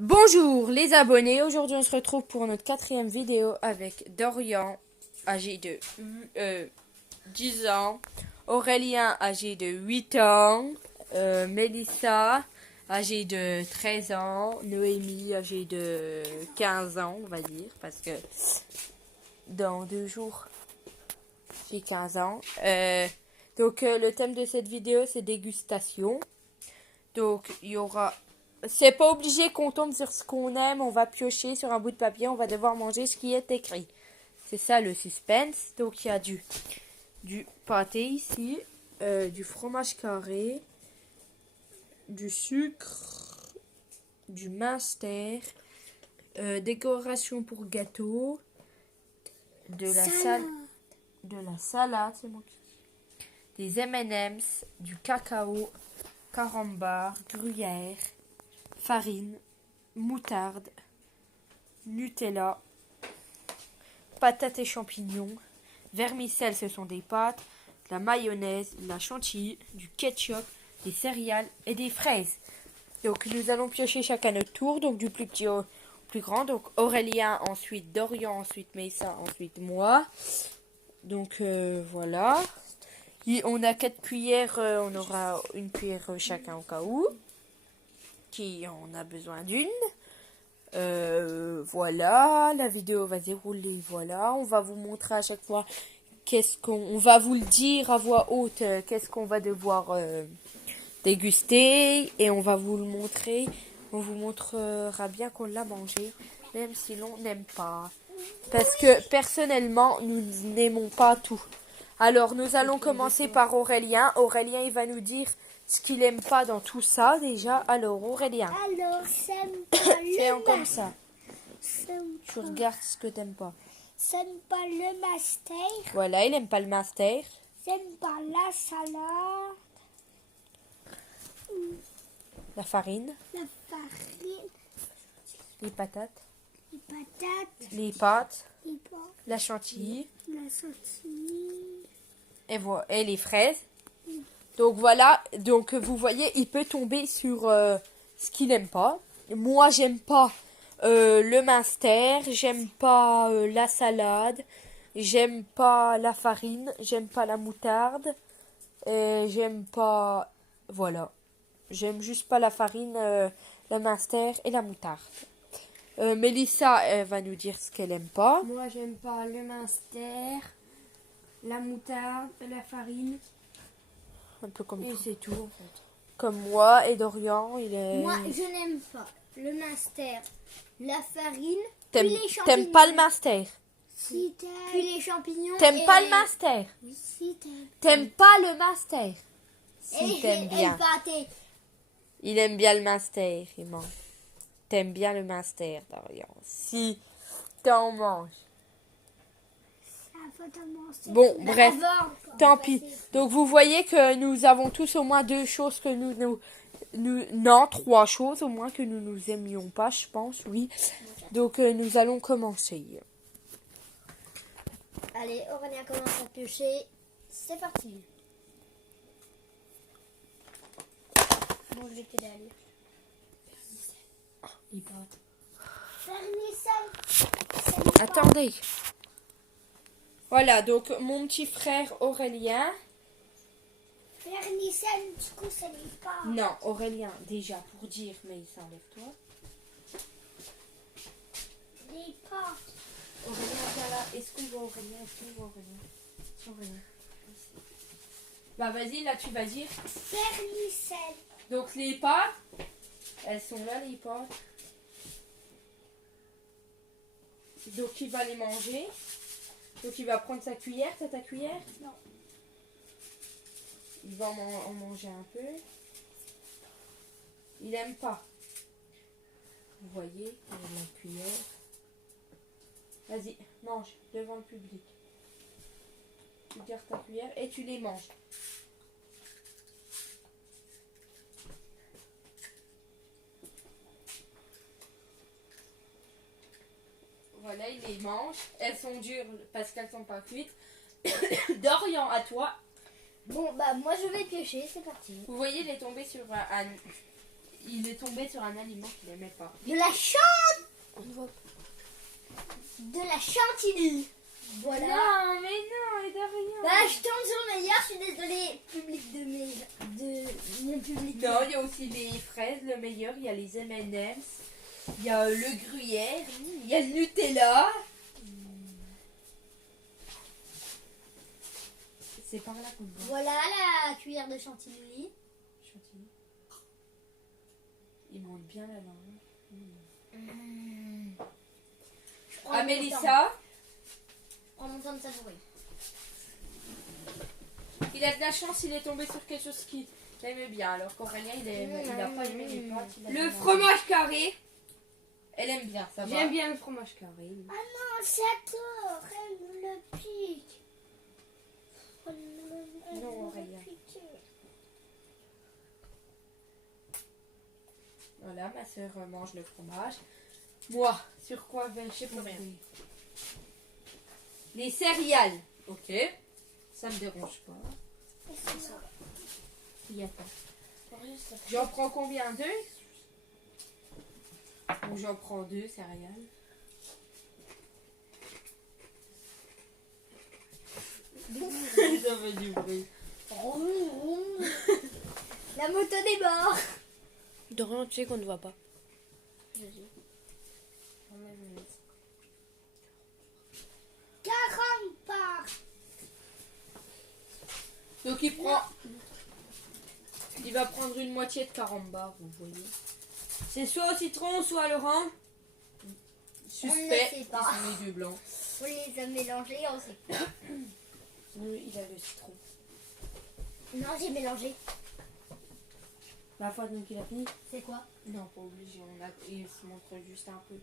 Bonjour les abonnés, aujourd'hui on se retrouve pour notre 4e vidéo avec Dorian, âgé de 10 ans, Aurélien, âgé de 8 ans, Mélissa, âgée de 13 ans, Noémie, âgée de 15 ans, on va dire, parce que dans 2 jours, j'ai 15 ans. Donc le thème de cette vidéo c'est dégustation. Donc il y aura... C'est pas obligé qu'on tombe sur ce qu'on aime, on va piocher sur un bout de papier, on va devoir manger ce qui est écrit. C'est ça le suspense. Donc il y a du pâté ici, du fromage carré, du sucre, du master, décoration pour gâteau, de la salade, c'est moi qui dis, des M&M's, du cacao, carambar, gruyère, farine, moutarde, Nutella, patates et champignons, vermicelle, ce sont des pâtes, de la mayonnaise, de la chantilly, du ketchup, des céréales et des fraises. Donc nous allons piocher chacun notre tour, donc du plus petit au plus grand. Donc Aurélien, ensuite Dorian, ensuite Mélissa, ensuite moi. Donc voilà. Et on a 4 cuillères, on aura une cuillère chacun au cas où. Qui en a besoin d'une. Voilà, la vidéo va dérouler, voilà. On va vous montrer à chaque fois on va vous le dire à voix haute, qu'est-ce qu'on va devoir déguster. Et on va vous le montrer. On vous montrera bien qu'on l'a mangé, même si l'on n'aime pas. Parce que personnellement, nous n'aimons pas tout. Alors, nous allons commencer par Aurélien. Aurélien, il va nous dire ce qu'il aime pas dans tout ça, déjà. Alors, Aurélien. Alors, j'aime pas Fais comme ça. Tu regardes ce que t'aimes pas. J'aime pas le master. Voilà, il aime pas le master. J'aime pas la salade. La farine. La farine. Les patates. Les patates. Les pâtes. Les pâtes. La chantilly. La chantilly. Et les fraises. Donc voilà, donc vous voyez, il peut tomber sur ce qu'il n'aime pas. Moi, j'aime pas le master, j'aime pas la salade, j'aime pas la farine, j'aime pas la moutarde, et j'aime pas... Voilà. J'aime juste pas la farine, le master et la moutarde. Mélissa, elle va nous dire ce qu'elle aime pas. Moi, j'aime pas le master, la moutarde, la farine. Un peu comme Et toi. c'est tout, en fait. Comme moi et Dorian, il est... Moi, je n'aime pas le master, la farine, T'aimes puis les champignons. t'aimes pas le master? Si t'aimes. Puis les champignons. T'aimes pas le master? Si t'aimes. T'aimes pas le master? Si Et t'aimes bien. le pâté. Il aime bien le master, il mange. T'aimes bien le master, Dorian. Si t'en manges. Bon, bref, tant pis. Donc vous voyez que nous avons tous au moins 2 choses que non, 3 choses au moins que nous aimions pas, je pense, oui. Donc nous allons commencer. Allez, Aurélien commence à piocher. C'est parti. Bon, je vais t'aider à lire. Les pâtes. Vernissage. Attendez. Voilà, donc mon petit frère Aurélien. Vernissage, du coup, ça n'est pas. Non, Aurélien, déjà, pour dire, mais ça enlève-toi. Les pâtes. Aurélien, viens là. Est-ce qu'on voit Aurélien? Aurélien. Bah vas-y, là tu vas dire. Vernissage. Donc les pâtes, elles sont là les pâtes. Donc il va les manger. Donc il va prendre sa cuillère. T'as ta cuillère? Non. Il va en manger un peu. Il aime pas. Vous voyez, il a la cuillère. Vas-y, mange devant le public. Tu gardes ta cuillère et tu les manges. Voilà, il les mange. Elles sont dures parce qu'elles sont pas cuites. Dorian, à toi. Bon, bah, moi, je vais piocher. C'est parti. Vous voyez, il est tombé sur un... il est tombé sur un aliment qu'il n'aimait pas. De la chantilly. Voilà. Non, mais non, et de rien. Bah, je tombe sur le meilleur, je suis désolée, public de mon public. Non, il y a aussi les fraises, le meilleur. Il y a les M&M's. Il y a le gruyère. Il y a le Nutella. C'est par là qu'on voit. Voilà la cuillère de chantilly. Chantilly. Il monte bien la langue. Je prends Ah, mon temps. Mélissa, Je prends mon temps de savourer. il a de la chance, il est tombé sur quelque chose qu'il aimait bien. Alors qu'Aurélien, il n'a pas aimé les pâtes. il a Le bien fromage carré. Elle aime bien, ça va. J'aime bien le fromage carré. Ah non, c'est à toi. Elle me le pique. Non, Aurélien. Voilà, ma soeur mange le fromage. Moi, sur quoi vais-je pour rien. Les céréales. Ok. Ça me dérange pas. Il y a pas. J'en prends combien? 2? Ou j'en prends 2 céréales. Ça fait du bruit. La moto déborde. Dorian, tu sais qu'on ne voit pas. 40 parts. Donc il va prendre une moitié de caramba, vous voyez. C'est soit au citron, soit à l'orange. Suspect, sait ils pas. sont les 2 blancs. On les a mélangés, on sait pas. Oui, il a le citron. Non, j'ai mélangé. La fois donc il a fini. C'est quoi? Non, pas obligé, il se montre juste un peu.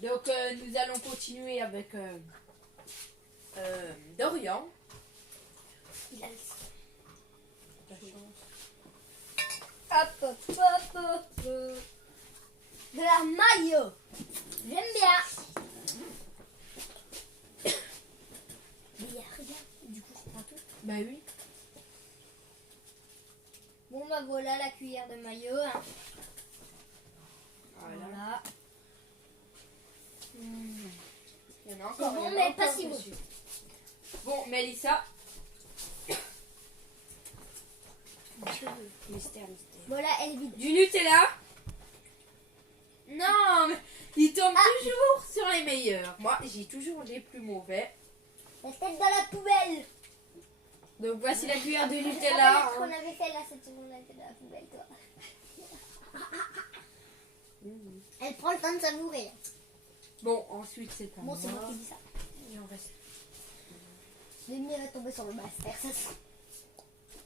Donc nous allons continuer avec Dorian. Il a le... La chance. Hop, hop, hop, hop, hop. De la mayo. J'aime bien. Mais il y a rien. Du coup, je prends tout. Bah oui. Bon, bah voilà la cuillère de mayo. Hein. Voilà. Voilà. Il y en a C'est encore. bon, il y en a mais encore pas si bon. dessus. Bon, Mélissa. Mystère. Voilà, elle est vide. Du Nutella. Non, mais il tombe toujours sur les meilleurs. Moi, j'ai toujours les plus mauvais. La tête dans la poubelle. Donc voici la cuillère de C'est Nutella. ce qu'on avait fait là, cette seconde, la tête dans la poubelle, toi. Elle prend le temps de savourer. Bon, ensuite c'est à Bon, c'est moi moi. qui dis ça. Il en reste. Demi va tomber sur le master, ça se...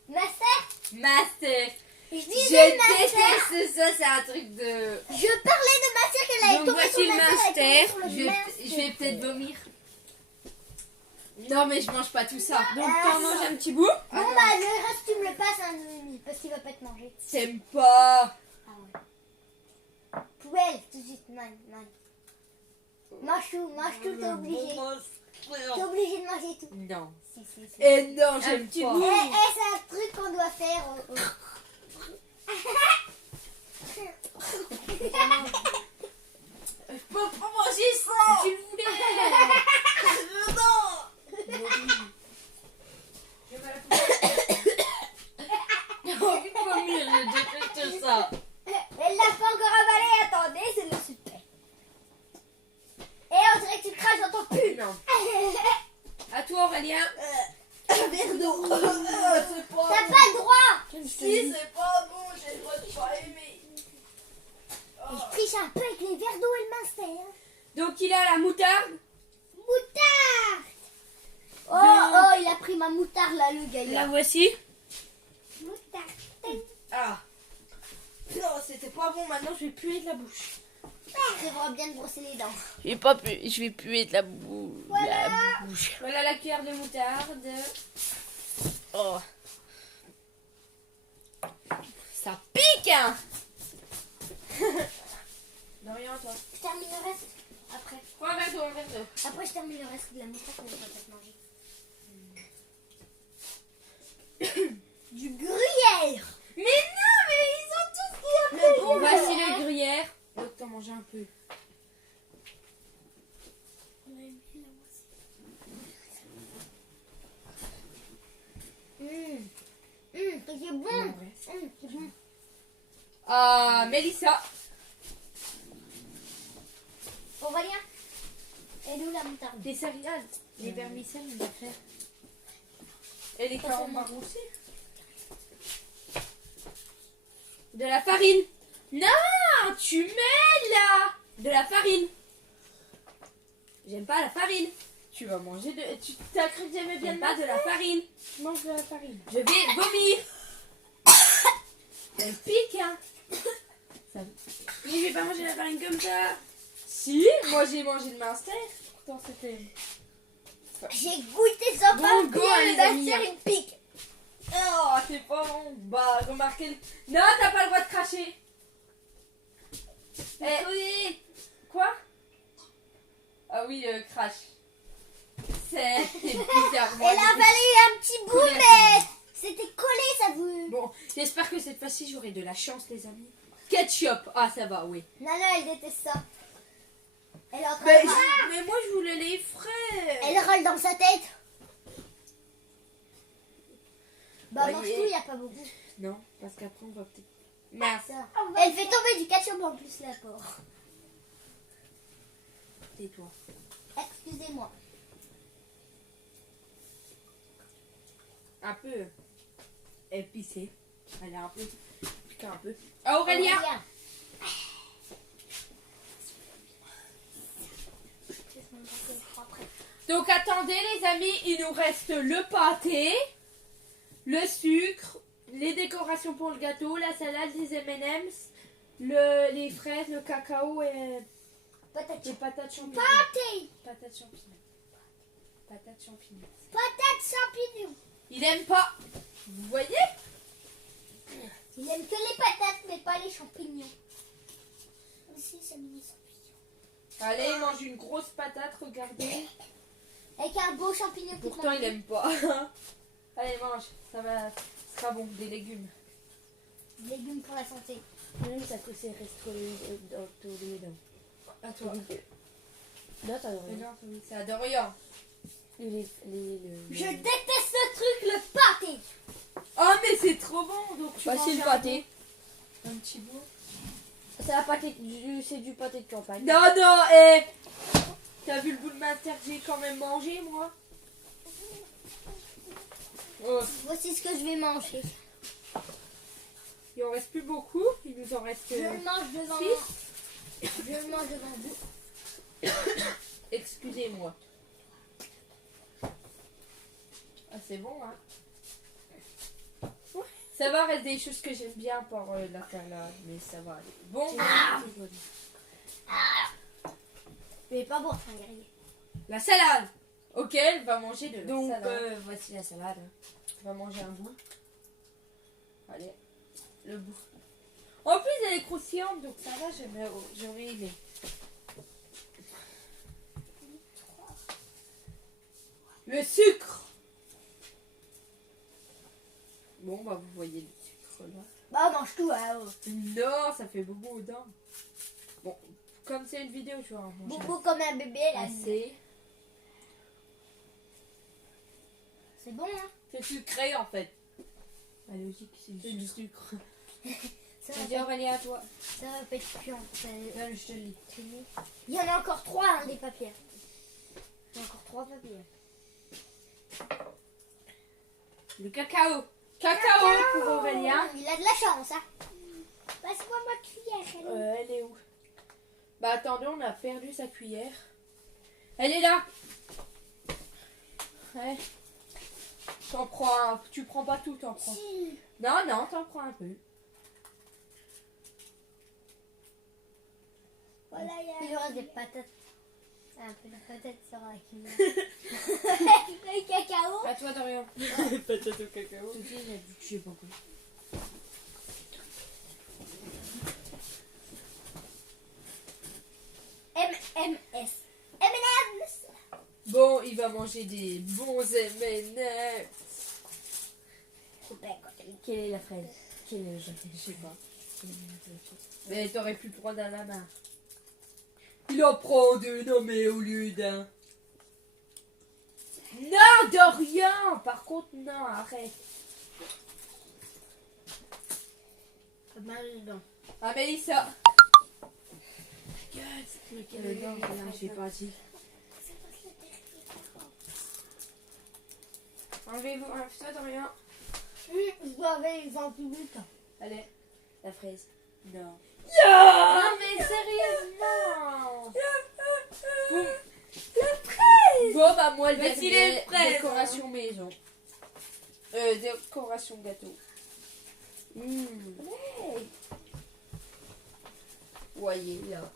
Master? Master. Je Je disais master. déteste ça, c'est un truc de... Je parlais de master qu'elle allait Donc tomber voici sur le le master. elle est tombée sur le Je master. vais peut-être vomir. Non, mais je mange pas tout ça. Donc t'en manges un petit bout. Bon, bah, le reste, tu me le passes à un demi, parce qu'il va pas te manger. T'aimes pas. Ah ouais. Poubelle, tout de suite, man. Mange tout, t'es obligé. T'es obligé de manger tout. Non. Si. Et non, Un j'aime petit pas. bout. C'est un truc qu'on doit faire. Je peux pas manger ça. Tu le voulais. J'ai envie de vomir, je déteste ça. Elle l'a pas encore avalé, attendez, c'est le super. Et on dirait que tu craches dans ton pull. Non. À toi Aurélien. Un verre d'eau. C'est pas T'as pas le droit. Si, c'est pas bon, j'ai le droit de pas aimer. Je triche un peu avec les verres d'eau et le master. Donc il a la moutarde. Moutarde. Oh, il a pris ma moutarde là, le gars. La voici. Moutarde. Ah. Non, c'était pas bon, maintenant je vais puer de la bouche. Tu devras bien te brosser les dents. Je vais puer de la bouche. Voilà. La bouche. Voilà la cuillère de moutarde. Oh. Ça pique, hein. Non, rien toi. Je termine le reste après. Prends un verre d'eau, un verre d'eau. Après, je termine le reste de la moutarde qu'on va pas te manger. Du gruyère. Mais non, mais ils ont tous dit Le manger un peu. C'est bon. C'est bon. Ah, Mélissa. Aurélien, et d'où la moutarde? Des céréales. Les vermicelles, on va faire. Et les carambars aussi. De la farine. Non, tu mets là. De la farine. J'aime pas la farine. Tu vas manger de... Tu t'as cru que j'aimais bien pas de la farine. Tu manges de la farine. Je vais vomir. Ça me pique, hein. Mais je vais pas manger la farine comme ça. Si, moi j'ai mangé le Munster. Pourtant c'était... J'ai goûté sans Bon, papier, go, le les amis. Master il pique. Oh, c'est pas bon. Bah, remarquez... Non, t'as pas le droit de cracher. Oui. Quoi? Ah oui, crash. C'est bizarre. Elle a avalé un petit bout, mais c'était collé, ça vous. Bon, j'espère que cette fois-ci j'aurai de la chance, les amis. Ketchup. Ah, ça va, oui. Nana, elle déteste ça. Elle est en train Mais, de... mais moi, je voulais les frais. Elle râle dans sa tête. Bah, mange Voyez. tout, il n'y a pas beaucoup. Non, parce qu'après, on va peut-être... Mince. Ça. Elle fait tomber du ketchup en plus, la pauvre. Tais-toi. Excusez-moi. Un peu épicé. Elle est un peu... piquée un peu. Ah, Aurélien. Donc attendez les amis, il nous reste le pâté, le sucre, les décorations pour le gâteau, la salade, les M&M's, les fraises, le cacao et Patate. les patates champignons. Pâté. Patates champignons. Patates champignons. Patate champignons. Il aime pas. Vous voyez? Il aime que les patates, mais pas les champignons. Aussi, ça met les champignons. Allez, il mange une grosse patate, regardez. Avec un beau champignon. Pourtant il aime pas. Allez, mange, ça va, ce sera bon, des légumes. Légumes pour la santé. Ça que c'est resté dans tous les dents. À toi. Là, t'as Mais non, oui, c'est à Dorian. Je déteste ce truc, le pâté. Oh mais c'est trop bon, donc tu Bah, manges c'est le un pâté. bout. Un petit bout. C'est du pâté de campagne. Non, non, hé. T'as vu le bout de Munster que j'ai quand même mangé, moi? Oh, Voici ce que je vais manger. il en reste plus beaucoup, il nous en reste Je le mange devant 6. Je le mange devant vous. Excusez-moi. Ah, c'est bon, hein? Ça va, reste des choses que j'aime bien pour la salade, mais ça va aller. Bon, Je vais pas boire un guerrier. la salade. Ok, elle va manger de la Donc, salade. voici la salade. On va manger un bout. Allez, le bout. En plus, elle est croustillante, donc ça va, j'aurais aimé. Le sucre. Bon, bah vous voyez le sucre là. Bah, mange tout. Hein. Non, ça fait bobo aux dents. Bon, comme c'est une vidéo, tu vas en manger Bobo comme un bébé, là. assez. C'est bon, hein. C'est sucré en fait. La logique, c'est C'est du sucre. Ça Vas-y, va, Aurélie, à toi. ça va pas être puant. Donne, je te le lis. Il y en a encore 3, hein, des papiers. Il y a encore 3 papiers. Le cacao. Cacao pour Aurélien. Il a de la chance, hein. Passe-moi ma cuillère. Elle est où? Bah attendez, on a perdu sa cuillère. Elle est là. Ouais. T'en prends un. Tu prends pas tout, t'en prends. Si. Non, non, t'en prends un peu. Voilà, il y aura des patates. Un peu de patates sur la cuillère. Le cacao. À toi, Dorian. Patate au cacao. Je te dis, il a dit que j'ai pas compris. M&S. M&M's. Bon, il va manger des bons M&M's. Quelle est la fraise? Quelle est le Je sais pas. Mais t'aurais plus le droit d'ananas. Il en prend deux, non mais au lieu d'un. Non, Dorian. Par contre, non, arrête. Mal dedans. Ah, Mélissa. Le dent, j'ai pas dit. Enlevez-vous, enlève-toi, Dorian. Je dois avoir 20 minutes. Allez, la fraise. Non. Non, mais sérieusement. Bon, bah, moi, le Mais s'il est dernier, fraise, décoration maison. Décoration gâteau. Voyez, là.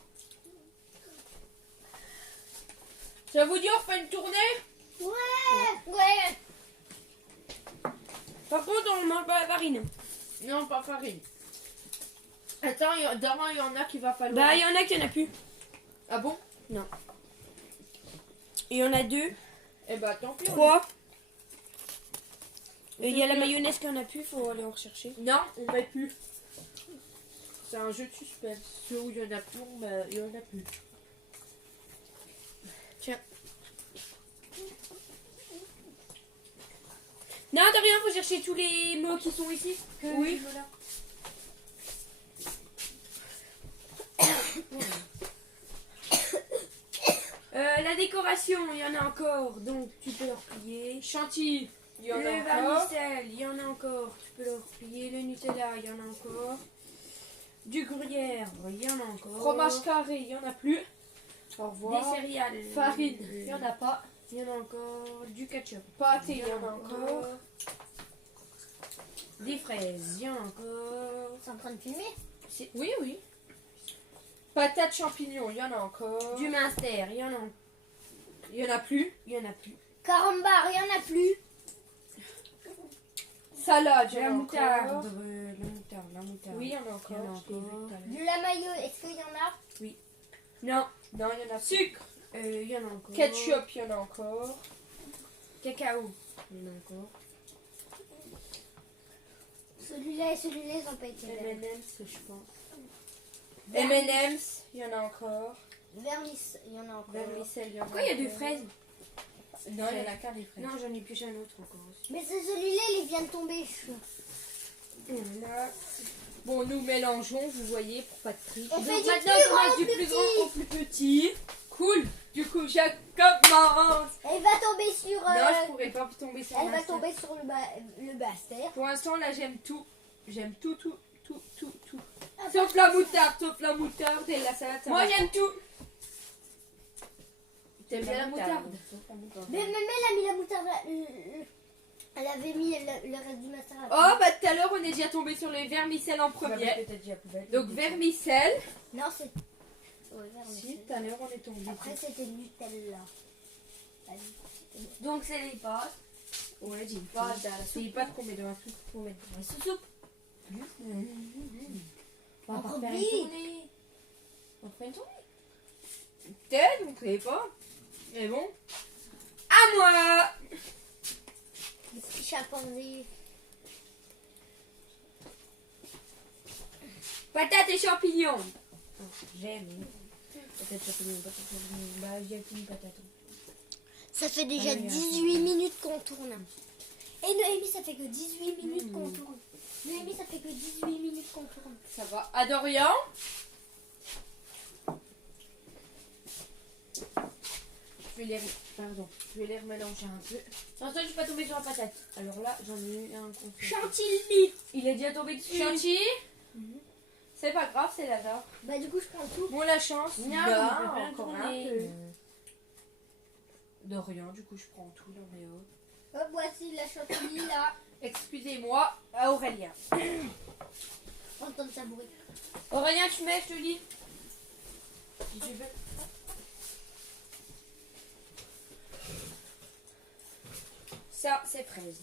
Ça vous dit, on refait une tournée? Ouais. Par contre, on ne mange pas la farine. Non, pas farine. Attends, demain, il y en a qui va falloir. Bah, il y en a qui en a plus. Ah bon? Il y en a 2, Eh bah, tant pis. 3. Il y a la mayonnaise qui en a plus, faut aller en rechercher. Non, on met plus. C'est un jeu de suspense. Ceux où il y en a plus, il y en a plus. Tiens. Non, Dorian, faut chercher tous les mots qui sont ici. Oui. Voilà. La décoration, il y en a encore, donc tu peux le replier. Chantilly, il y en Le a encore. vermicelle, il y en a encore, tu peux le replier. Le Nutella, il y en a encore. Du gruyère, il y en a encore. Fromage carré, il y en a plus. Au Des revoir. céréales. Farine, il y en a pas. Il y en a encore. Du ketchup. Pâté, il y en a encore. Des fraises, il y en a encore. C'est en train de filmer. Oui, oui. Patates champignons, il y en a encore. Du minster, il y en a encore. Il y en a plus. Il y en a plus. Carambar, il y en a plus. Salade, il y La en a moutarde. encore. La moutarde. Oui, il y en a Il y encore. en a je l'ai vu encore. tout à l'heure. De la mayo, est-ce qu'il y en a? Non. Non, il y en a. Sucre. Il y en a encore. Ketchup, il y en a encore. Cacao. Il y en a encore. Celui-là et celui-là, ils ont pas été verts. M&M's, je pense. M&M's, il y en a encore. Vermice, il y en a encore. Vermicelle, il y en a Pourquoi il y a deux encore. fraises? Non, il y en a qu'un des fraises. Non, j'en ai pioché un autre encore aussi. Mais c'est celui-là, il vient de tomber. Là. Bon, nous mélangeons, vous voyez, pour pas de triche. On Donc fait du maintenant, plus on commence grand du au plus plus grand petit. au plus petit. Cool. Du coup, je commence. Elle va tomber sur. Non, je pourrais pas tomber sur Elle ma va sœur. tomber sur le baster. Pour l'instant, là, j'aime tout. J'aime tout. Ah, Sauf la moutarde et la salade. ça Moi, va. j'aime tout. T'aimes bien la moutarde? Mais elle a mis la moutarde. Elle avait mis le reste du master. Oh, bah tout à l'heure, on est déjà tombé sur les vermicelles en premier. Donc, vermicelle. Non, c'est. Ouais, vermicelli. Si, tout à l'heure, on est tombé. Après, c'était Nutella. Donc, c'est les pâtes. Ouais, dis pas. C'est pas qu'on met dans la soupe. Faut mettre dans la soupe. On va Encore faire une vite. tournée. On fait une tournée. Peut-être, vous ne savez pas. Mais bon. À moi! Le petit chimpanzé. Patates et champignons. J'aime. Patates, champignons, Bah, j'ai qu'une patate. Ça fait déjà Ah oui, 18 minutes qu'on tourne. Et Noémie, ça fait que 18 minutes qu'on tourne. Noémie, ça fait que 18 minutes qu'on tourne. Ça va. À Dorian. Je vais les remélanger un peu. Sans toi, je suis pas tombée sur la patate. Alors là, j'en ai eu un contre. Chantilly. Il est déjà tombé dessus. Chantilly. C'est pas grave, c'est la dor. Bah du coup, je prends tout. Bon, la chance. Non, Bah, on peut faire encore une un tournée. peu. Dorian, du coup, je prends tout dans mes hauts. Hop, voici la chantilly là. Excusez-moi, à Aurélien. On entend le sabouret. Aurélien, tu mets, je te dis. Si tu veux. Ça, c'est fraise.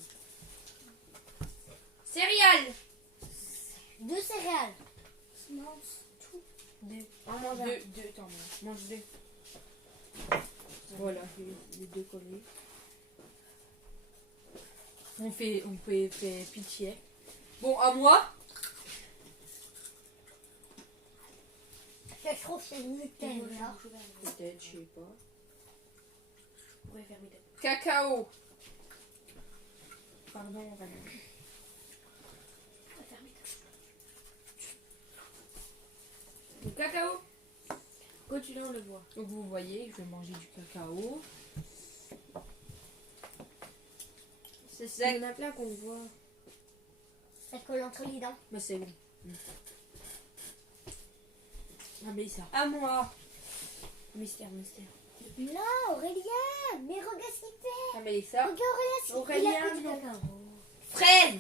Céréales. 2 céréales. Deux. On mange un. Deux, t'en manges. Mange deux. Voilà, les deux collés. On fait pitié. Bon, à moi. Je trouve c'est le Nutella. Peut-être, je sais pas. Je pourrais faire mes têtes. Cacao. Pardon, Aurélien. Je pourrais faire mes têtes. Le cacao. Continue, on le voit. Donc vous voyez, je vais manger du cacao. C'est Il sec. y en a plein qu'on voit. Ça colle entre les dents. Mais c'est bon. Ah, mais ça. À moi. Mystère, mystère. Non, Aurélien, mais regarde ce qu'il fait. Ah, mais ça. Regarde Aurélien, il a fait du non. cacao. Fraise.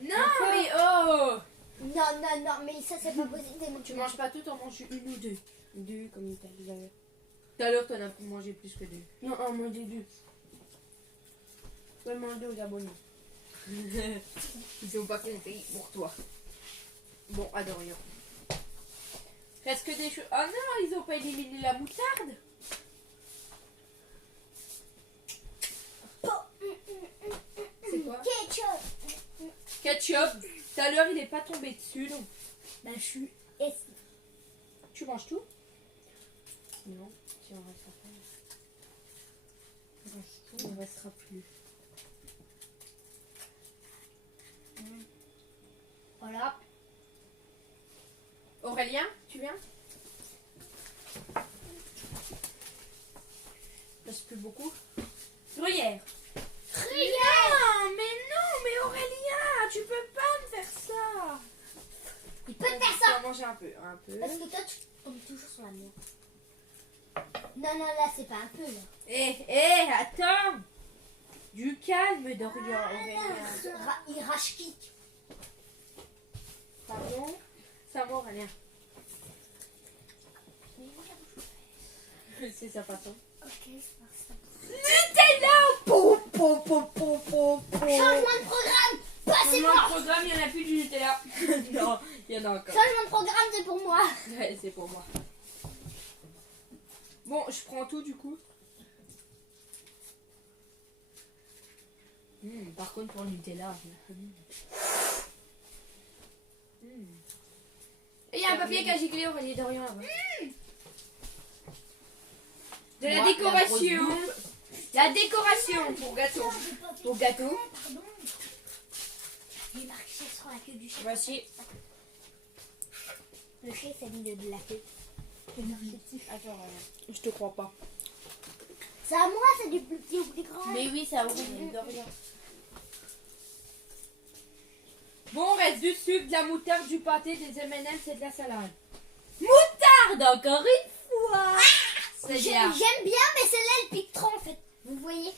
Non, mais oh. Non, mais ça c'est pas possible. Tu manges pas tout, t'en manges une ou deux. Deux, comme tu as dit d'ailleurs. Tout à l'heure, t'en as mangé plus que deux. Non, un, moi j'ai deux. Je peux demander aux abonnés. Ils ont pas compté pour toi. Bon, à Dorian. Reste que des choses. Oh non, ils ont pas éliminé la moutarde. C'est quoi? Ketchup. Ketchup. Tout à l'heure, il est pas tombé dessus, donc. Bah, je suis. Tu manges tout? Non, si on restera pas. On mange tout, on restera plus. Voilà. Aurélien, tu viens? Reste plus beaucoup. Gruyère. Non, mais Aurélien, tu peux pas me faire ça. Il peut te faire On ça. va manger un peu, Parce que toi, tu tombes toujours sur la mienne. Non, là, c'est pas un peu, là. Attends. Du calme, Dorian, Aurélien. Il rage kick. Pardon? Ça va, Aurélien. C'est sa façon. Ok, c'est ça. Nutella! Pom. Changement de programme. Dans Passez-moi. le programme, il n'y en a plus du Nutella. Non, il y en a encore. Changement de programme, c'est pour moi. Ouais, c'est pour moi. Bon, je prends tout du coup. Par contre, pour le Nutella. Et il y a un papier qui a giclé, Aurélie Dorian là-bas. De la Moi, décoration. la grosse La décoration pour gâteau. pour gâteau. Pardon. Il est marqué sur la queue du chef. Voici. Le chef, c'est mis de la queue. C'est marqué dessus. Attends, Je te crois pas. C'est à moi, c'est du plus petit ou plus grand. mais oui, ça Aurélie Dorian. Bon, reste du sucre, de la moutarde, du pâté, des M&M's et de la salade. Moutarde, encore une fois. C'est bien. J'aime bien, mais celle-là, elle pique trop en fait. Vous voyez?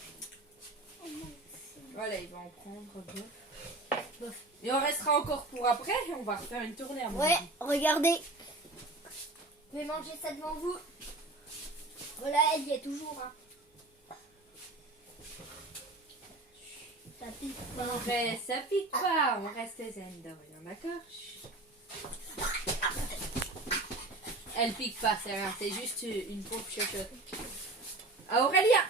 Voilà, il va en prendre deux. Et on restera encore pour après et on va refaire une tournée à mon Ouais, avis. regardez. Je vais manger ça devant vous. Voilà, elle y est toujours. Hein. Ça pique pas. Ça pique pas, on reste zen, Dorian, d'accord? Elle pique pas, c'est rien, c'est juste une pauvre chocotte. Ah, Aurélien!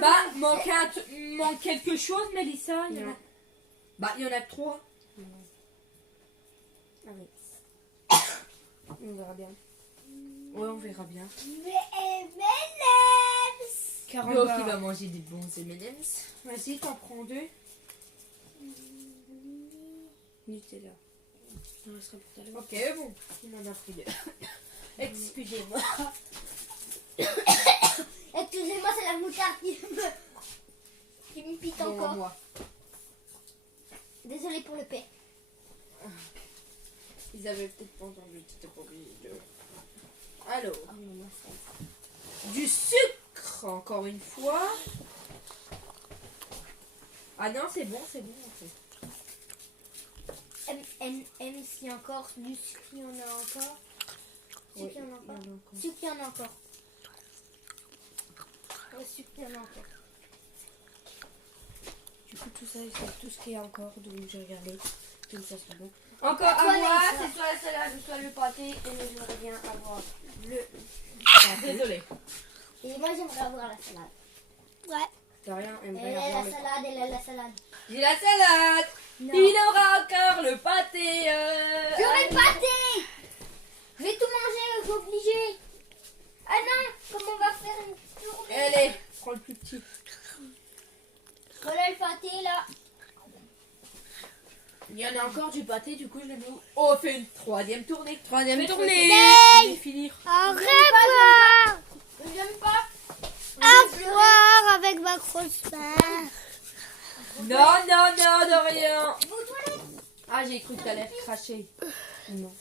Bah, manque quelque chose, Mélissa? Il y en a... Non. Bah, il y en a que 3. Ah oui. On verra bien. Ouais, on verra bien. Mais Donc, il va manger des bons M&M's. Vas-y, t'en prends deux. Nutella. On restera pour tout à l'heure. Ok, bon, il en a pris deux. Excusez-moi. Excusez-moi, c'est la moutarde qui me pique Bon, encore. moi. Désolée pour le paix. Ils avaient peut-être pas entendu, c'était pas obligé de... Alors, du sucre, encore une fois. Ah non, c'est bon en fait. s'il y a encore du sucre, il y en a encore. Oui, Sucre, il y en a encore. il y en a encore. Sucre, il y en a encore. Ouais, sucre, il y en a encore. Du coup, tout ça, c'est tout ce qu'il y a encore. Donc, j'ai regardé. Comme ça, c'est bon. Encore Encore à toi, moi, Lisa. c'est soit la salade, soit le pâté. Et j'aimerais bien avoir le. Désolée. Et moi, j'aimerais avoir la salade. Ouais. T'as rien, Elle aimerait a avoir la le. salade, elle a la salade. J'ai la salade. Non. Il aura encore le pâté. J'aurais le pâté. petit. Voilà le pâté là. Il y en a encore du pâté, du coup je l'ai mis. On fait une troisième tournée. Troisième tournée. Je vais finir. Au revoir. J'aime pas. Au revoir avec ma grosse main. Non, Dorian. Vos toilettes. Ah, j'ai cru que t'allais cracher. Non.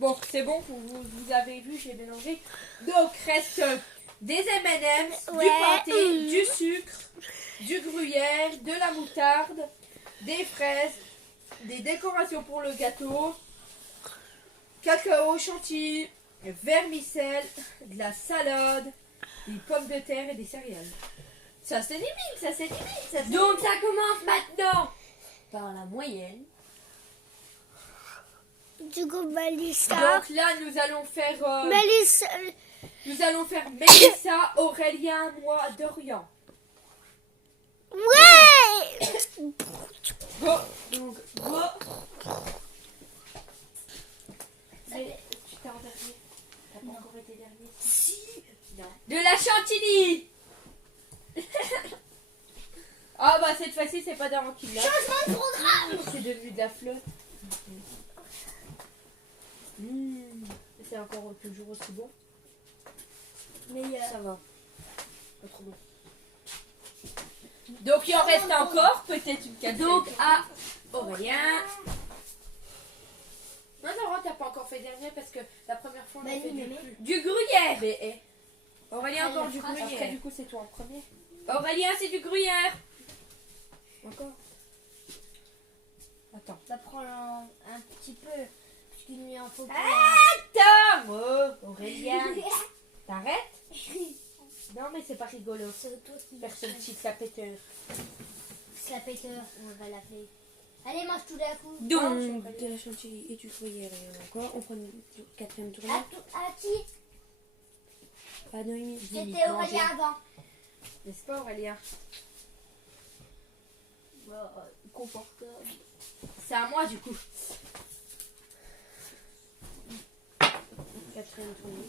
Bon, c'est bon, vous avez vu, j'ai mélangé. Donc, reste des M&M's, du Ouais. pâté, du sucre, du gruyère, de la moutarde, des fraises, des décorations pour le gâteau, cacao, chantilly, vermicelle, de la salade, des pommes de terre et des céréales. Ça s'élimine, ça s'élimine, ça s'élimine. Donc ça commence maintenant par la moyenne. Du coup, Mélissa. Donc là, nous allons faire... Mélissa. Nous allons faire Mélissa, Aurélien, moi, Dorian. Ouais. Go. Donc, go. Tu t'es en dernier. T'as pas encore été dernier. Si. Non. De la chantilly. Ah bah cette fois-ci, c'est pas Dorian qui l'a. Changement de programme. C'est devenu de la flotte. C'est encore toujours aussi bon. Mais Ça va. Pas trop bon. Donc il en reste encore, peut-être une quatrième. Donc à Aurélien. Non, non, t'as pas encore fait dernier parce que la première fois on a Bah, fait oui, du mais- plus. Du gruyère. Mais, Aurélien Après, encore la du phrase, après, gruyère. du coup, c'est toi en premier. Aurélien c'est du gruyère. Encore. Attends. ça prend un petit peu. Parce qu'il lui en faut pas. Attends, Aurélien. T'arrêtes? Non, mais c'est pas rigolo. C'est toi qui Personne petit sapeteur. Slapetteur, on va l'appeler. Allez, mange tout d'un coup. Donc de la chantilly et du gruyère et encore. On prend une quatrième tournée. À qui? Pas Noémie. C'était Aurélien avant. N'est-ce pas, Aurélien? Confortable. C'est à moi, du coup. Quatrième tournée.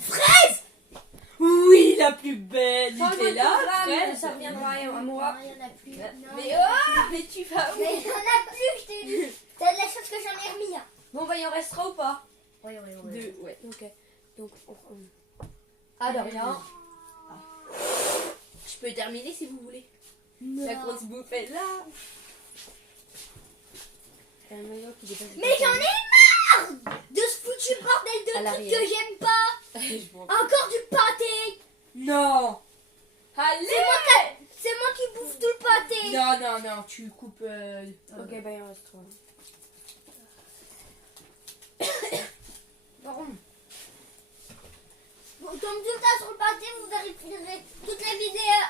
Fraise. Oui, la plus belle. Changement de Nutella, programme, fraise. ça reviendra à moi. Non, il n'y en a plus. Non, Mais oh, mais tu vas où? Mais il n'y en a plus, je t'ai dit. T'as de la chance que j'en ai remis. Hein. Bon bah il en restera ou pas? Oui. Deux, ouais. Ok. Donc on prend. Ah, Dorian. Je peux terminer si vous voulez. La grosse bouffe est là. Un maillot qui dépasse. Mais j'en ai marre de ce foutu bordel À de trucs l'arrière. que j'aime pas. Je vois. Encore du pâté. Non. Allez. C'est moi qui bouffe tout le pâté. Non, tu coupes. Ok bah il en reste trois. Bon, comme tout le temps sur le pâté, vous vérifierez toute la vidéo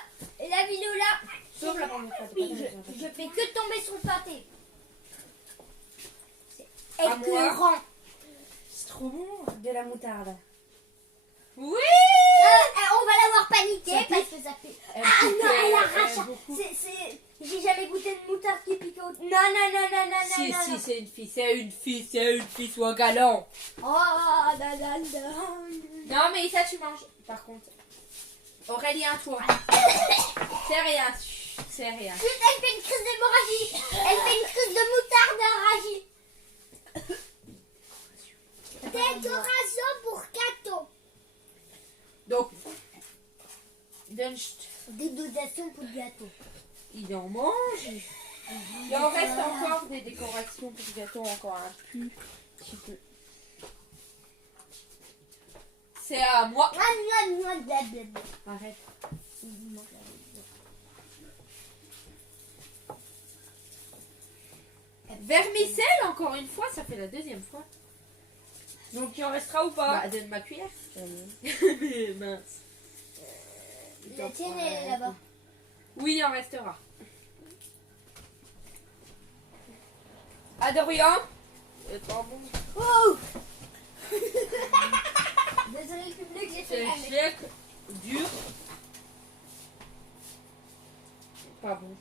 et la vidéo là. Sauf la première fois. Oui, je fais que tomber sur le pâté. C'est À moi. écœurant. C'est trop bon. De la moutarde. Oui. On va l'avoir paniqué Ça parce que ça fait. Elle Ah pique, non, elle euh, arrache. beaucoup. J'ai jamais goûté de moutarde qui pique au. Non. Si, c'est une fille, c'est une fille, sois galant. Oh, non. Non, mais ça, tu manges. Par contre, Aurélien, toi. C'est rien. C'est rien. Putain, elle fait une crise d'hémorragie. Elle fait une crise de moutarde d'hémorragie. Décoration pour gâteau. Donc, donne. Décoration pour gâteau. Il en mange. Il en reste encore des décorations pour le gâteau, encore un petit peu. C'est à moi. Blablabla. Arrête. Vermicelle, encore une fois, ça fait la deuxième fois. Donc il en restera ou pas? Bah, donne ma cuillère. Mais mince. La tienne elle est là-bas. Oui, il en restera. À Dorian. C'est pas bon. Oh. Désolé le public, j'ai fait C'est la sec, dur. Pas bon.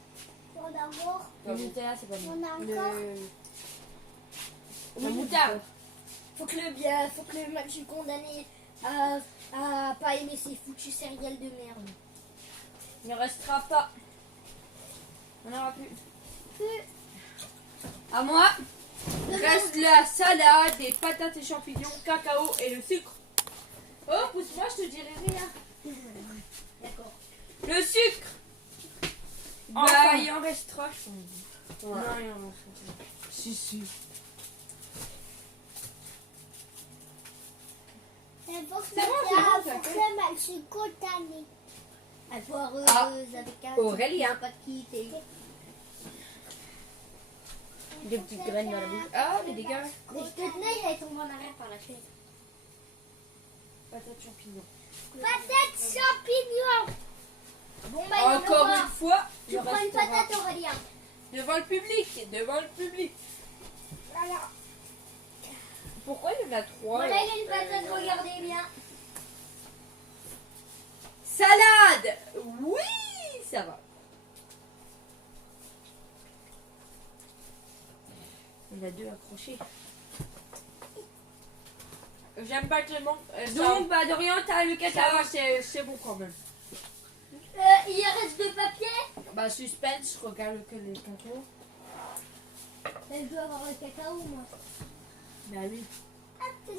Bon, d'abord, Le Nutella c'est pas bon. on a encore. La moutarde. Faut que le match du condamné à pas aimer ces foutus céréales de merde. Il ne restera pas. On n'aura plus. À moi, reste la salade, des patates et champignons, cacao et le sucre. Oh, pousse-moi, je te dirai rien. D'accord. Le sucre. Bah, il en restera, je pense. Ouais. Non, il en restera. Si. C'est bon, C'est bon, ça pour que mal se cotaner. À foireuse Ah. avec un Aurélien. pas quitter. Des petites graines dans la bouche. Ah, mais des gars. Mais je te tenais, il allait tomber en arrière par la chaise. Patates champignons. Patate champignon. Bon, bah, il y en Encore aura. une fois, Tu il prends une restera. patate, Aurélien. Devant le public, devant le public. Voilà. Pourquoi il y en a trois? Voilà, il y a une patate, regardez bien. Salade. Oui, ça va. Il y en a deux accrochés. J'aime pas tellement. Donc, bah, Dorian, t'as le ça cacao. va, c'est bon quand même. Il reste deux papiers. Bah, suspense, je regarde que les cacao. Je dois avoir le cacao, moi. Bah oui.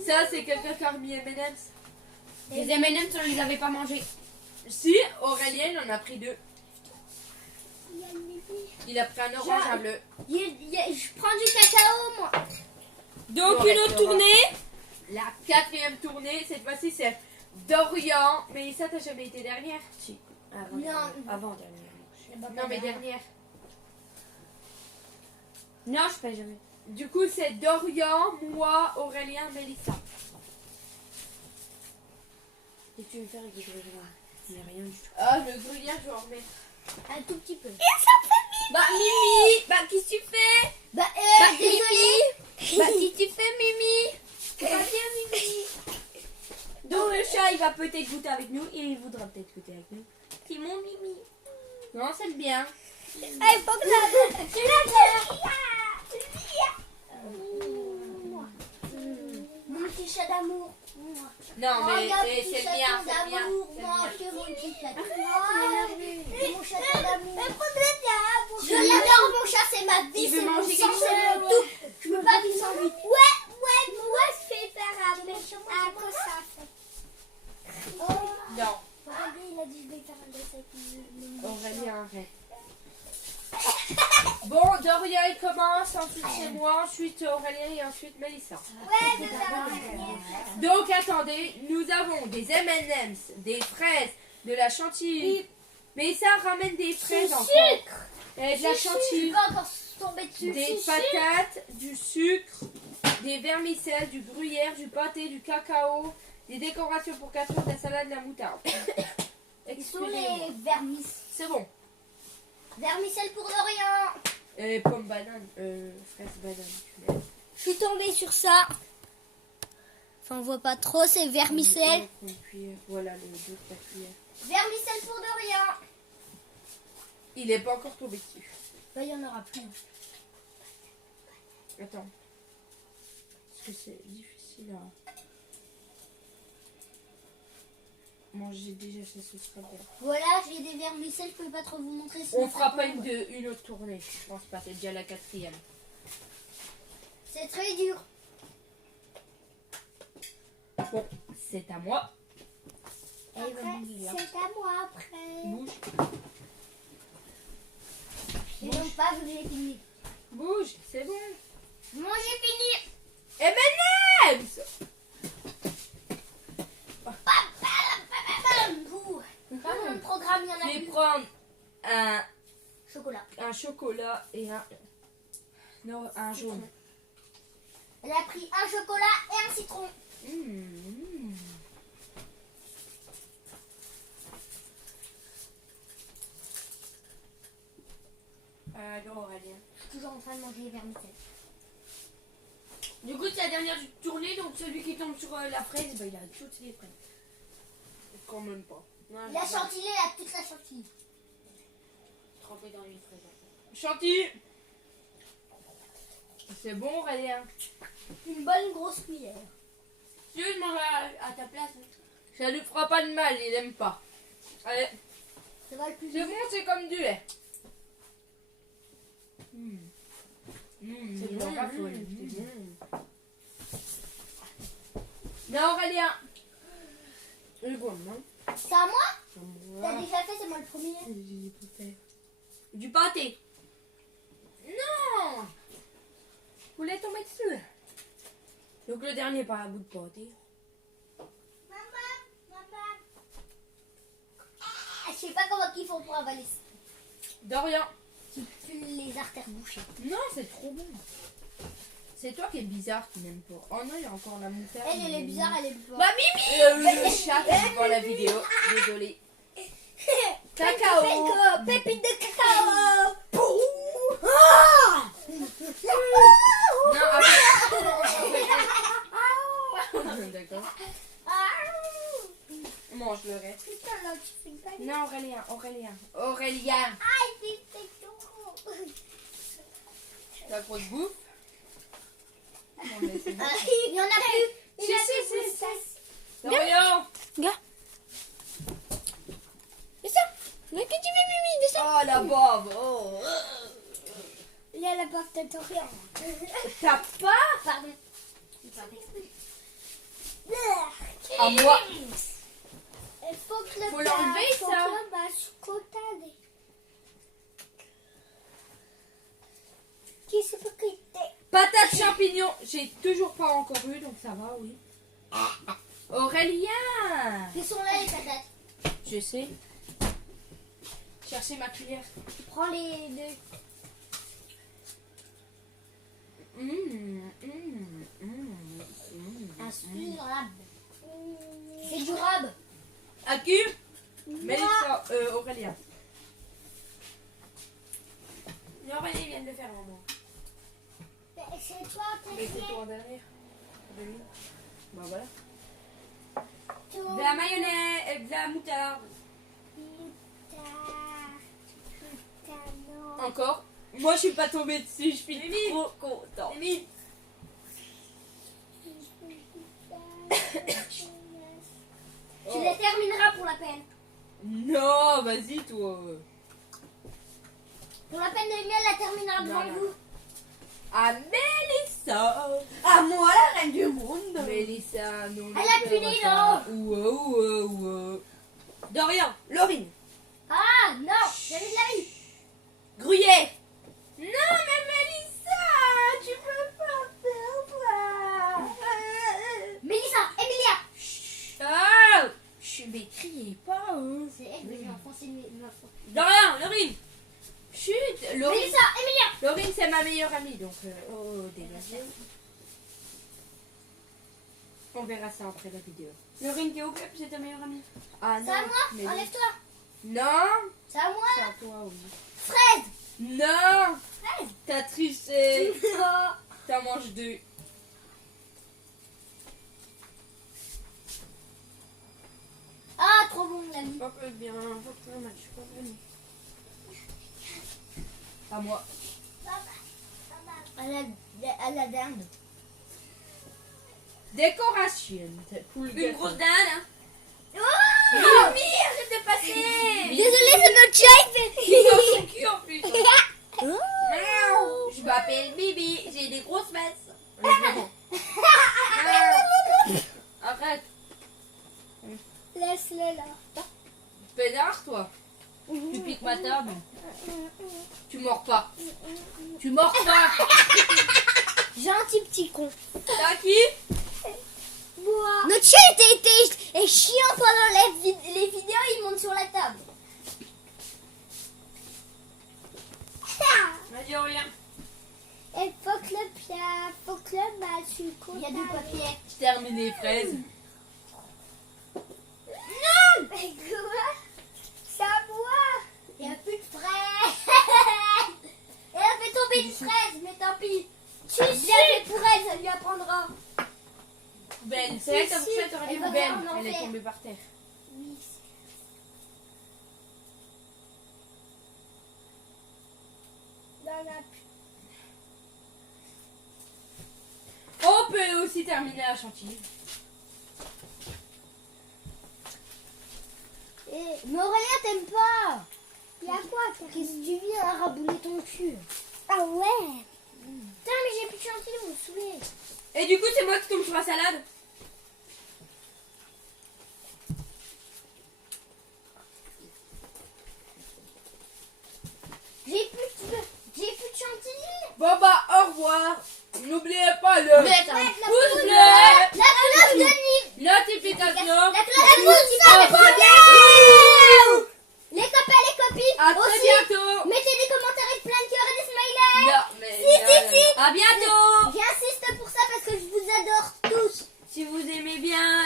Ça, c'est quelqu'un qui a remis M&M's. Les M&M's, on les avait pas mangés. Si, Aurélien, il en a pris deux. Il y a le bébé. Il a pris un orange, un bleu. Je prends du cacao, moi. Donc, Correct, une autre Laura. tournée. La quatrième tournée, cette fois-ci, c'est Dorian. Mais ça, t'as jamais été dernière? Si. Non. Avant dernière. Non, mais dernière. Non, je fais jamais. Du coup, c'est Dorian, moi, Aurélien, Mélissa. Qu'est-ce que tu veux faire avec les gruyères? Il n'y a rien du tout. Ah, le gruyère, je vais en remettre. Un tout petit peu. Bah, Mimi. Bah, qu'est-ce que tu fais? Bah, désolé. Bah, qu'est-ce que tu fais, Mimi? Ça va bien, Mimi? Donc, le chat, il va peut-être goûter avec nous et il voudra peut-être goûter avec nous. C'est mon Mimi. Non, c'est bien. Il faut que la Mon petit chat d'amour. Non, mais Regarde, c'est petit bien, chaton c'est bien. d'amour. c'est Moi, bien. c'est mon petit chat. Mon chat d'amour. Je Je l'adore, mon chat, c'est ma vie. Il veut c'est mon manger sang, quelque c'est mon chose. tout. Je peux pas vivre sans lui. moi je fais faire un cossaf. Non, Regardez, il a dit je vais faire un dessin avec lui. Aurélien, arrête. Bon, Dorian, il commence, ensuite c'est moi, ensuite Aurélien et ensuite Mélissa. Donc, attendez, nous avons des M&M's, des fraises, de la chantilly. Mélissa ramène des fraises encore. Et de la Je chantilly. vais encore tomber dessus. Des patates, du sucre, des vermicelles, du gruyère, du pâté, du cacao, des décorations pour 4 jours, de la salade, de la moutarde. Ils sont Excusez-moi. les vermicelles. C'est bon. Vermicelles pour Dorian. Pomme banane, fraise banane. Je suis tombée sur ça. Enfin, on voit pas trop, c'est vermicelles. Une cuillère. Voilà le dos de la cuillère. Vermicelles pour Dorian. Il est pas encore tombé dessus. Bah, il y en aura plus. Attends. Parce que c'est difficile à manger déjà, ça ce sera bien. Voilà, j'ai des vermicelles, je peux pas trop vous montrer. sinon On fera ça pas tombe. une autre tournée, je pense pas, c'est déjà la 4e. C'est très dur. Bon, c'est à moi. Et il va Après, bouger, hein. c'est à moi après. Bouge. Et non pas, vous j'ai fini. Bouge, c'est bon. Moi j'ai fini. M&M's. Dans mon programme, il y en Je a vais plus. prendre Chocolat. un chocolat et un jaune. Elle a pris un chocolat et un citron. Mmh. Alors Aurélien. Je suis toujours en train de manger les vermicelles. Du coup, c'est la dernière tournée, donc celui qui tombe sur la fraise, bah, il a toutes les fraises. Quand même pas. Non, La je vais chantilly, elle a toute la chantilly. Trempé dans les fraises. Chantilly. C'est bon Aurélien. Une bonne grosse cuillère. Tu veux, je mange à ta place. Ça lui fera pas de mal, il aime pas. Allez, Ça va le plus c'est vite. bon, c'est comme du lait. C'est bon, pas folle. Non, Aurélien. Le goût, non? C'est à moi? T'as déjà fait, c'est moi le premier. Du pâté. Non! Vous voulez tomber dessus? Donc le dernier par un bout de pâté. Maman. Ah, je sais pas comment ils font pour avaler ça. Dorian. Qui pue les artères bouchées. Non, c'est trop bon. C'est toi qui es bizarre qui n'aime pas. Oh non, il y a encore la moutarde. Elle est bizarre, elle est bizarre. Mamie! Le chat qui voit la vidéo. Désolé. Cacao. Pépite de cacao. Non, après. D'accord. Mange le reste. Putain, là, tu fais pas bien. Non, Aurélien. Aïe, c'est trop. Ta grosse bouffe. Non, mais c'est bon. Il y en a plus. Si, si, si. Dorian. Gars. Descends. Mais que tu fais, Mimi? Descends. Oh, la bave. Oh. Il y a la porte de rien. T'as pas? Pardon. À moi. Il faut que le Faut l'enlever, faut ça. que le mascotade. Qui c'est pour quitter? Patate champignon. J'ai toujours pas encore eu, donc ça va, oui. Aurélien. Ils sont là les patates. Je sais. Chercher ma cuillère. Tu prends les deux. Un rab. C'est du rab. À qui? Mélissa. Aurélien. Aurélien vient de le faire en moi. C'est toi, Mais c'est toi en dernier. Bah voilà. De la mayonnaise, de la moutarde. Encore. Moi, je suis pas tombée dessus. Je suis trop content. Amy. Tu les termineras pour la peine. Non, vas-y, toi. Pour la peine de miel, la terminera devant Non, non. vous. À Mélissa. À moi, la reine du monde. Mélissa, non. Elle a plus les dents. Wow. Dorian, Laurine. Ah non, j'avais de la vie. Gruyère. Non, mais Mélissa, tu peux pas faire ça. Mélissa, Emilia. Ah, je vais crier pas. Hein. C'est elle, mais j'ai enfoncé mes enfants. Dorian, Laurine. Chut, Laurine. Mélissa, Emilia. Laurine, c'est ma meilleure amie, donc dégagez. On verra ça après la vidéo. Laurine, t'es au club, c'est ta meilleure amie. Ah C'est à moi. Mélissa. Enlève-toi. Non, C'est à moi. c'est à toi, oui. Fraise. Non, Fraise. t'as triché. Non. T'en manges deux. Ah, trop bon, la vie. Faut que bien, faut que un match, faut que bien. À moi. À la dinde. Décoration. Pour le Une gâteau. grosse dinde, hein. Oh Mimi, arrête de passer. Désolée, c'est notre chat. Il est dans son cul en plus. Je m'appelle Bibi, j'ai des grosses fesses. Arrête. Laisse-le là. Pédard, toi. Tu piques ma table. Tu mords pas. Tu mords pas. Gentil petit con. T'as qui? Moi. Notre chat est chiant pendant les vidéos, il monte sur la table. Vas-y, Aurélien. Il faut que le pied, faut que le mal sur le côté. Il y a du papier. Je termine les fraises. Non. Mais quoi? C'est à moi. Il n'y a plus de fraises. Elle a fait tomber une fraise, mais tant pis. Tu bien fait pour elle, ça lui apprendra. Ben, C'est vrai que ta fourchette aurait Elle dû va me faire Ben, un elle est enfer. tombée par terre. Oui. On peut aussi terminer à chantilly. Mais Aurélien, t'aimes pas. Il y a quoi? Qu'est-ce que tu viens à rabouler ton cul? Ah ouais. Putain, mais j'ai plus de chantilly, vous me saoulez. Et du coup, c'est moi qui tombe sur la salade. J'ai plus de chantilly. Bon bah, au revoir. N'oubliez pas le Pouce bleu. La cloche de Nive. notification. La cloche de Nive. Les copains, les copines. À très aussi, bientôt. mettez des commentaires avec plein de cœurs et des smileys. Non, mais Si. À bientôt. J'insiste pour ça parce que je vous adore tous. Si vous aimez bien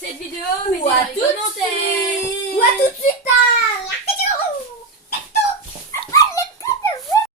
cette vidéo, Ou mettez à un tout de commentaire. suite.